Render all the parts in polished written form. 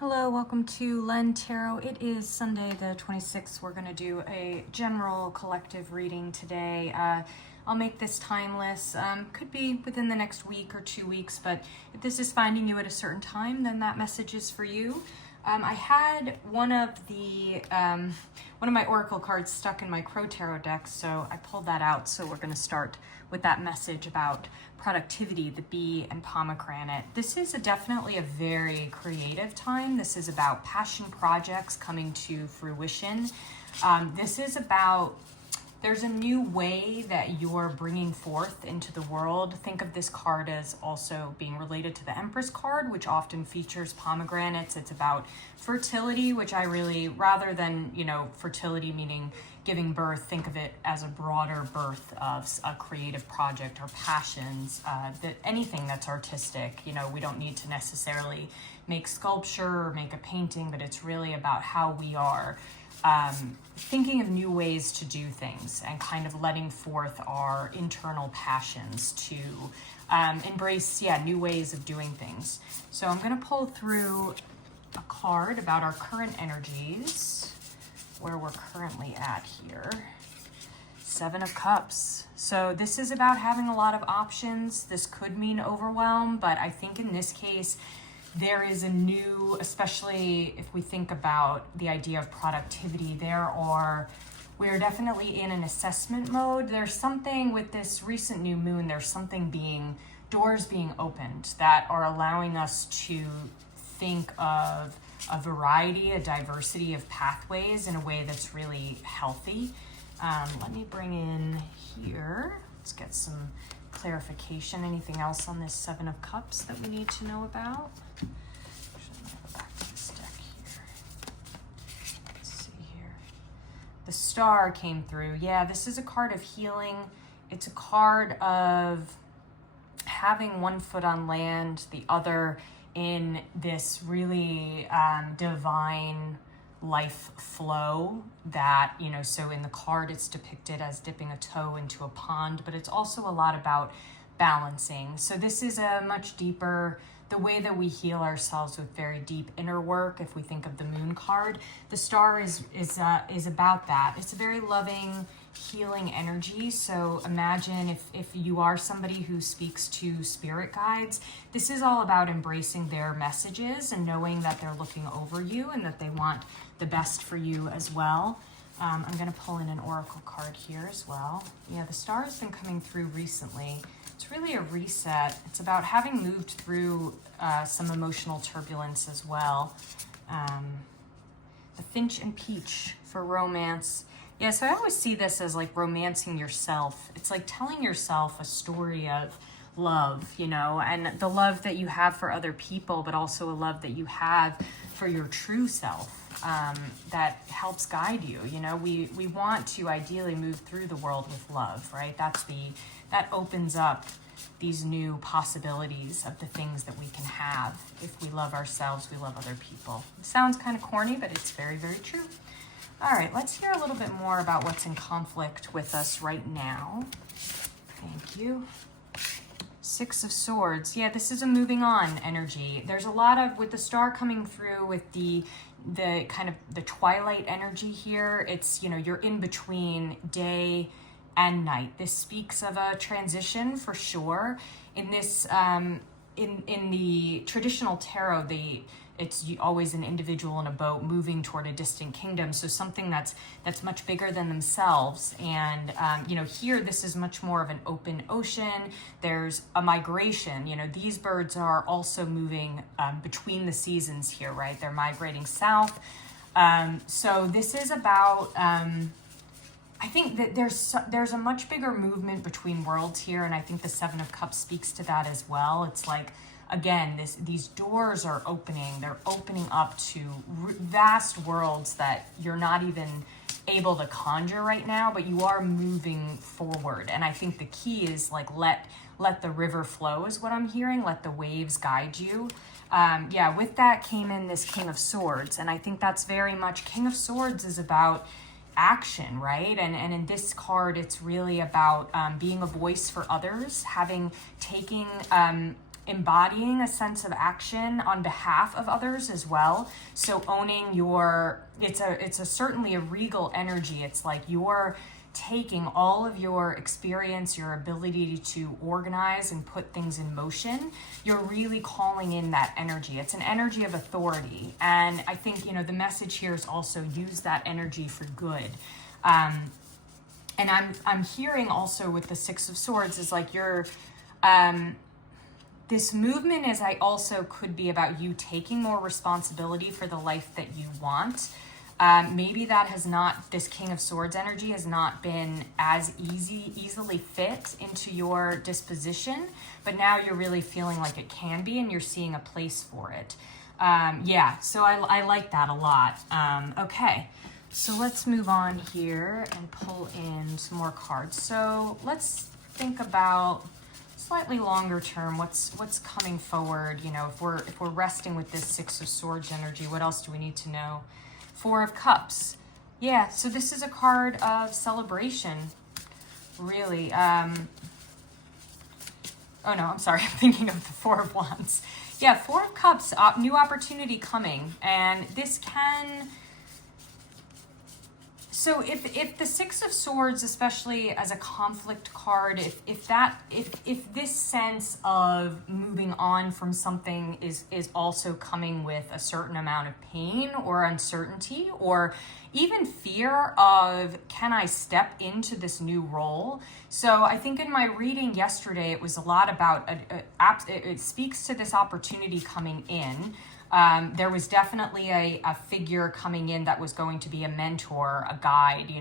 Hello, welcome to Len Tarot. It is Sunday the 26th. We're going to do a general collective reading today. I'll make this timeless. Could be within the next week or 2 weeks, but if this is finding you at a certain time, then that message is for you. I had one of my oracle cards stuck in my Crow Tarot deck, so I pulled that out. So we're going to start with that message about productivity, the bee and pomegranate. This is definitely a very creative time. This is about passion projects coming to fruition. This is about there's a new way that you're bringing forth into the world. Think of this card as also being related to the Empress card, which often features pomegranates. It's about fertility, which I really, rather than, fertility meaning giving birth, think of it as a broader birth of a creative project or passions, that anything that's artistic. We don't need to necessarily make sculpture or make a painting, but it's really about how we are thinking of new ways to do things and kind of letting forth our internal passions to embrace, new ways of doing things. So I'm going to pull through a card about our current energies, where we're currently at here. Seven of Cups. So this is about having a lot of options. This could mean overwhelm, but I think in this case, there is a new, especially if we think about the idea of productivity, we're definitely in an assessment mode. There's something with this recent new moon, there's something doors being opened that are allowing us to think of a variety, a diversity of pathways in a way that's really healthy. Let me bring in here, let's get some clarification. Anything else on this Seven of Cups that we need to know about? Actually, let me go back to this deck here. Let's see here. The Star came through. Yeah, this is a card of healing. It's a card of having one foot on land, the other in this really divine life flow that, so in the card it's depicted as dipping a toe into a pond, but it's also a lot about balancing. So this is a much deeper, the way that we heal ourselves with very deep inner work. If we think of the moon card, the Star is about that. It's a very loving, healing energy. So imagine if you are somebody who speaks to spirit guides, this is all about embracing their messages and knowing that they're looking over you and that they want the best for you as well. I'm going to pull in an oracle card here as well. Yeah, the Star has been coming through recently. It's really a reset. It's about having moved through some emotional turbulence as well. The Finch and Peach for romance. Yeah, so I always see this as like romancing yourself. It's like telling yourself a story of love, and the love that you have for other people, but also a love that you have for your true self, that helps guide you. We want to ideally move through the world with love, right? That opens up these new possibilities of the things that we can have. If we love ourselves, we love other people. It sounds kind of corny, but it's very, very true. All right, let's hear a little bit more about what's in conflict with us right now. Thank you. Six of Swords. Yeah, this is a moving on energy. There's a lot of, with the Star coming through with the kind of the twilight energy here, it's, you're in between day and night. This speaks of a transition for sure. In this, in the traditional tarot, it's always an individual in a boat moving toward a distant kingdom. So something that's much bigger than themselves. And, here, this is much more of an open ocean. There's a migration. These birds are also moving between the seasons here, right? They're migrating south. So this is about, I think that there's a much bigger movement between worlds here. And I think the Seven of Cups speaks to that as well. It's like, again, these doors are opening. They're opening up to vast worlds that you're not even able to conjure right now, but you are moving forward. And I think the key is like let the river flow is what I'm hearing. Let the waves guide you. With that came in this King of Swords. And I think that's very much, King of Swords is about action, right? And in this card, it's really about being a voice for others, taking embodying a sense of action on behalf of others as well. So owning it's certainly a regal energy. It's like you're taking all of your experience, your ability to organize and put things in motion. You're really calling in that energy. It's an energy of authority. And I think, the message here is also use that energy for good. And I'm hearing also with the Six of Swords is like this movement is also could be about you taking more responsibility for the life that you want. Maybe this King of Swords energy has not been as easily fit into your disposition, but now you're really feeling like it can be, and you're seeing a place for it. So I like that a lot. Okay, so let's move on here and pull in some more cards. So let's think about slightly longer term, what's coming forward. If we're resting with this Six of Swords energy, what else do we need to know? Four of Cups. Yeah, so this is a card of celebration, really. Oh no, I'm sorry, I'm thinking of the Four of Wands. Yeah, Four of Cups, new opportunity coming, and this can... So if the Six of Swords, especially as a conflict card, if this sense of moving on from something is also coming with a certain amount of pain or uncertainty or even fear of, can I step into this new role? So I think in my reading yesterday, it was a lot about, it speaks to this opportunity coming in. There was definitely a figure coming in that was going to be a mentor, a guide,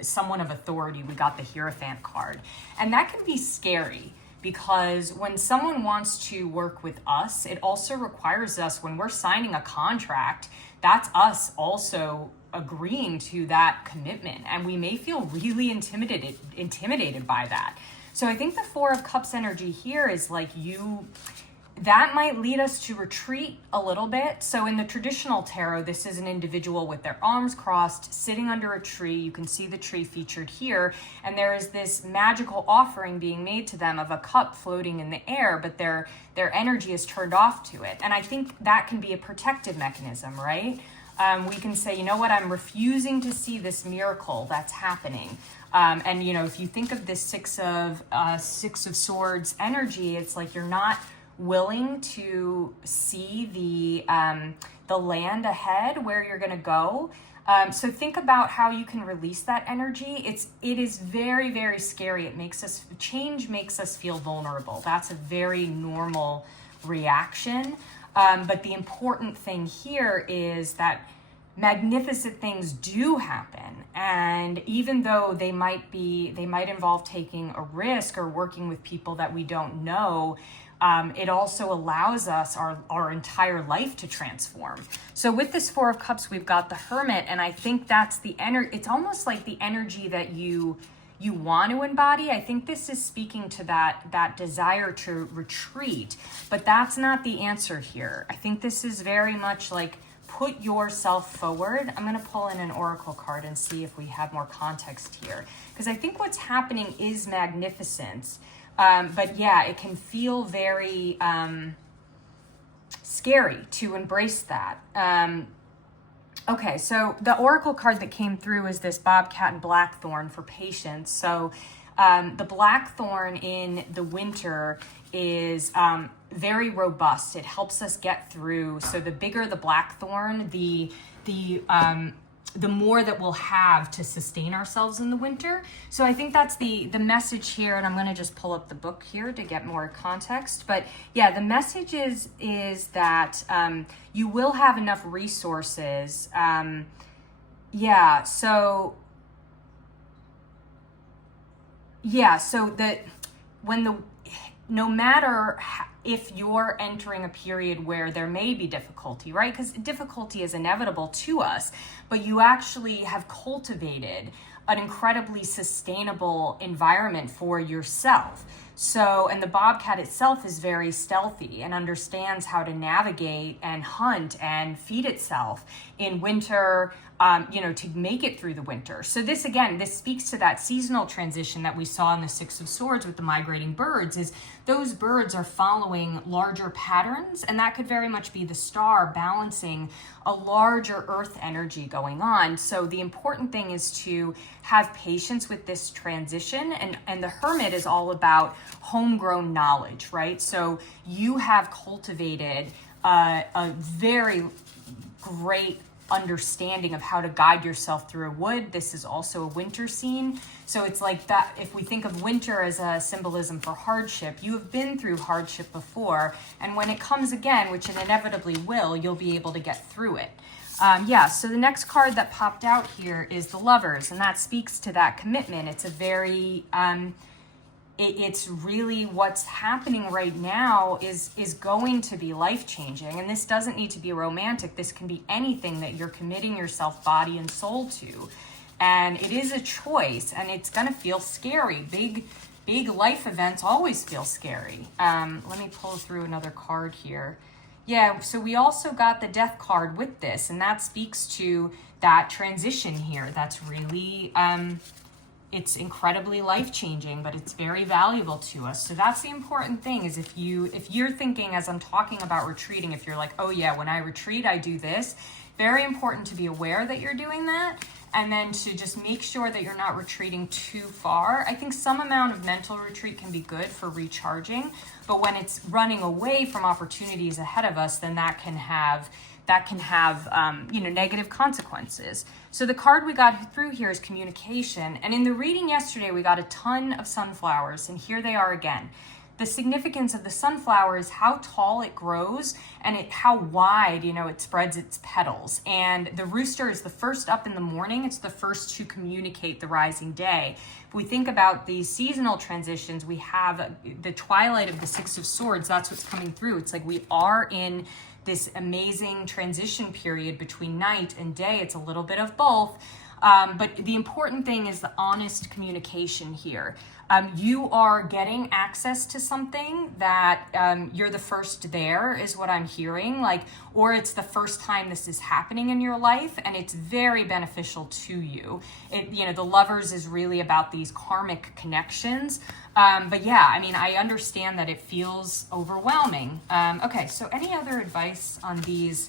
someone of authority. We got the Hierophant card. And that can be scary because when someone wants to work with us, it also requires us, when we're signing a contract, that's us also agreeing to that commitment. And we may feel really intimidated by that. So I think the Four of Cups energy here is like that might lead us to retreat a little bit. So in the traditional tarot, this is an individual with their arms crossed, sitting under a tree. You can see the tree featured here. And there is this magical offering being made to them of a cup floating in the air, but their energy is turned off to it. And I think that can be a protective mechanism, right? We can say, you know what, I'm refusing to see this miracle that's happening. And if you think of this Six of Swords energy, it's like you're not willing to see the land ahead where you're going to go. So think about how you can release that energy. It is very, very scary. Change makes us feel vulnerable. That's a very normal reaction. But the important thing here is that magnificent things do happen. And even though they might involve taking a risk or working with people that we don't know, it also allows us our entire life to transform. So with this Four of Cups, we've got the Hermit, and I think that's it's almost like the energy that you want to embody. I think this is speaking to that desire to retreat, but that's not the answer here. I think this is very much like put yourself forward. I'm going to pull in an oracle card and see if we have more context here, because I think what's happening is magnificence. But yeah, it can feel very scary to embrace that. Okay, so the oracle card that came through is this Bobcat and Blackthorn for patience. So the Blackthorn in the winter is very robust. It helps us get through. So the bigger the Blackthorn, the more that we'll have to sustain ourselves in the winter. So I think that's the message here, and I'm going to just pull up the book here to get more context. But yeah, the message is that you will have enough resources. So that no matter if you're entering a period where there may be difficulty, right? Because difficulty is inevitable to us, but you actually have cultivated an incredibly sustainable environment for yourself. So, and the bobcat itself is very stealthy and understands how to navigate and hunt and feed itself in winter, to make it through the winter. So this, again, this speaks to that seasonal transition that we saw in the Six of Swords with the migrating birds, is those birds are following larger patterns, and that could very much be the star balancing a larger earth energy going on. So the important thing is to have patience with this transition, and the Hermit is all about homegrown knowledge, right? So you have cultivated a very great understanding of how to guide yourself through a wood. This is also a winter scene. So it's like that, if we think of winter as a symbolism for hardship, you have been through hardship before, and when it comes again, which it inevitably will, you'll be able to get through it. So the next card that popped out here is the Lovers, and that speaks to that commitment. It's a very it's really what's happening right now is going to be life-changing. And this doesn't need to be romantic. This can be anything that you're committing yourself body and soul to. And it is a choice, and it's going to feel scary. Big life events always feel scary. Let me pull through another card here. Yeah, so we also got the Death card with this, and that speaks to that transition here. That's really... it's incredibly life-changing, but it's very valuable to us. So that's the important thing, is if you're thinking, as I'm talking about retreating, if you're like, oh yeah, when I retreat, I do this, very important to be aware that you're doing that, and then to just make sure that you're not retreating too far. I think some amount of mental retreat can be good for recharging, but when it's running away from opportunities ahead of us, then that can have negative consequences. So the card we got through here is communication. And in the reading yesterday, we got a ton of sunflowers, and here they are again. The significance of the sunflower is how tall it grows and how wide, it spreads its petals. And the rooster is the first up in the morning. It's the first to communicate the rising day. If we think about these seasonal transitions, we have the twilight of the Six of Swords. That's what's coming through. It's like we are in this amazing transition period between night and day. It's a little bit of both. But the important thing is the honest communication here. You are getting access to something that you're the first there, is what I'm hearing, or it's the first time this is happening in your life, and it's very beneficial to you. The Lovers is really about these karmic connections. But yeah, I understand that it feels overwhelming. Okay, so any other advice on these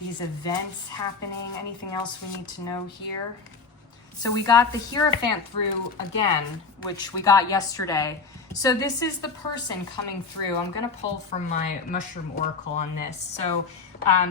events happening? Anything else we need to know here? So we got the Hierophant through again, which we got yesterday. So this is the person coming through. I'm going to pull from my Mushroom Oracle on this. So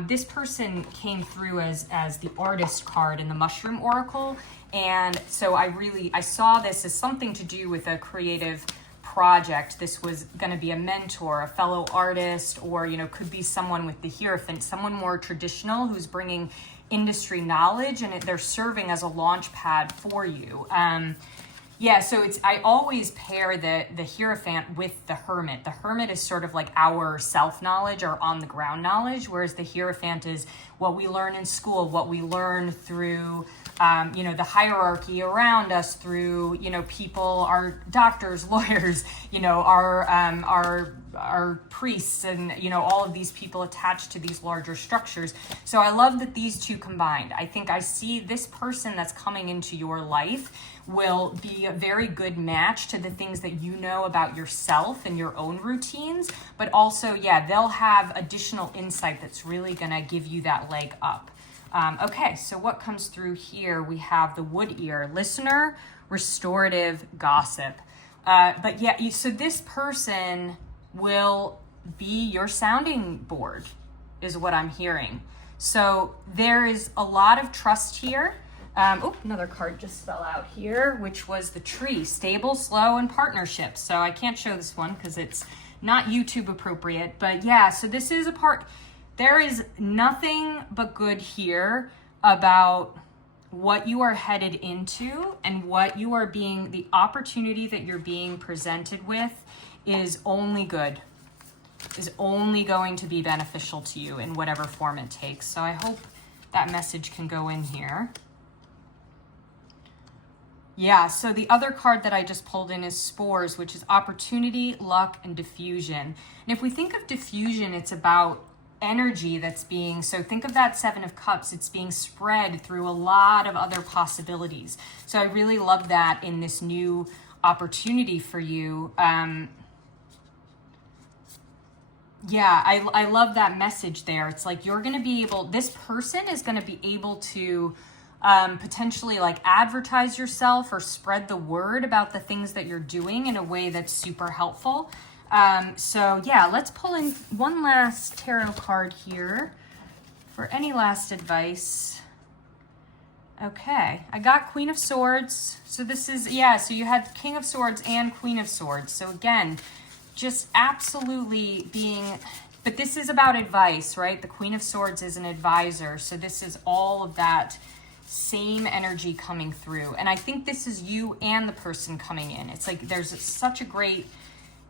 this person came through as the Artist card in the Mushroom Oracle. And so I saw this as something to do with a creative project. This was going to be a mentor, a fellow artist, or, could be someone with the Hierophant, someone more traditional who's bringing industry knowledge, and they're serving as a launch pad for you. So I always pair the Hierophant with the Hermit. The Hermit is sort of like our self-knowledge or on-the-ground knowledge, whereas the Hierophant is what we learn in school, what we learn through the hierarchy around us, through, people, our doctors, lawyers, our priests, and, all of these people attached to these larger structures. So I love that these two combined. I think I see this person that's coming into your life will be a very good match to the things that you know about yourself and your own routines, but also, they'll have additional insight that's really gonna give you that leg up. Okay, so what comes through here? We have the Wood Ear, listener, restorative, gossip. So this person will be your sounding board, is what I'm hearing. So there is a lot of trust here. Another card just fell out here, which was the Tree, stable, slow, and partnership. So I can't show this one because it's not YouTube appropriate, but so this is a part. There is nothing but good here about what you are headed into, and what you are the opportunity that you're being presented with is only good, is only going to be beneficial to you in whatever form it takes. So I hope that message can go in here. Yeah, so the other card that I just pulled in is Spores, which is opportunity, luck, and diffusion. And if we think of diffusion, it's about energy that's being, so think of that Seven of Cups, it's being spread through a lot of other possibilities. So I really love that in this new opportunity for you. Yeah, I love that message there. It's like you're going to be able, this person is going to be able to potentially like advertise yourself or spread the word about the things that you're doing in a way that's super helpful. So yeah, let's pull in one last tarot card here for any last advice. Okay, I got Queen of Swords. So this is, yeah, so you had King of Swords and Queen of Swords. So again, just absolutely being, but this is about advice, right? The Queen of Swords is an advisor. So this is all of that same energy coming through. And I think this is you and the person coming in. It's like there's such a great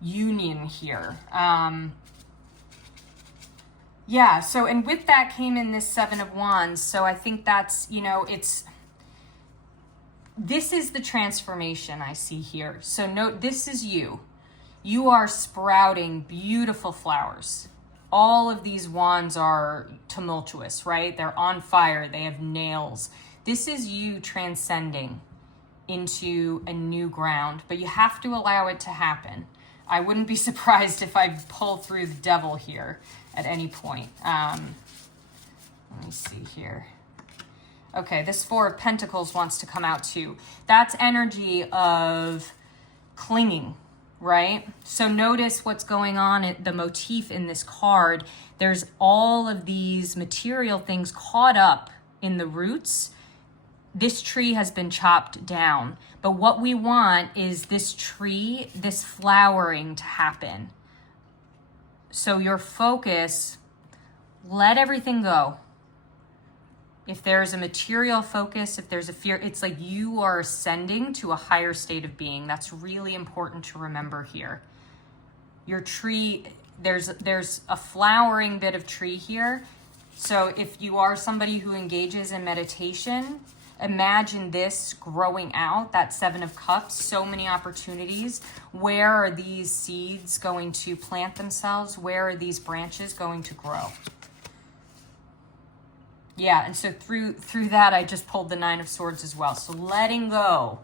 union here. Yeah, so, and with that came in this Seven of Wands. So I think that's, you know, this is the transformation I see here. So note, this is you. You are sprouting beautiful flowers. All of these wands are tumultuous, right? They're on fire. They have nails. This is you transcending into a new ground, but you have to allow it to happen. I wouldn't be surprised if I pull through the devil here at any point. Let me see here. Okay, this Four of Pentacles wants to come out too. That's energy of clinging, right? So notice what's going on, the motif in this card. There's all of these material things caught up in the roots. This tree has been chopped down, but what we want is this tree, this flowering to happen. So your focus, let everything go. If there's a material focus, if there's a fear, it's like you are ascending to a higher state of being. That's really important to remember here. Your tree, there's a flowering bit of tree here. So if you are somebody who engages in meditation, imagine this growing out, that Seven of Cups, so many opportunities. Where are these seeds going to plant themselves? Where are these branches going to grow? Yeah, and so through that, I just pulled the Nine of Swords as well. So letting go,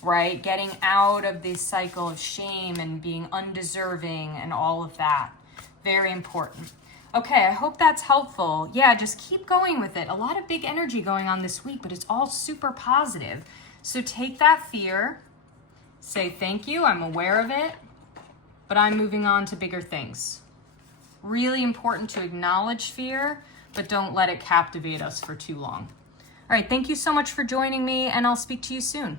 right? Getting out of this cycle of shame and being undeserving and all of that. Very important. Okay, I hope that's helpful. Yeah, just keep going with it. A lot of big energy going on this week, but it's all super positive. So take that fear, say thank you, I'm aware of it, but I'm moving on to bigger things. Really important to acknowledge fear, but don't let it captivate us for too long. All right, thank you so much for joining me, and I'll speak to you soon.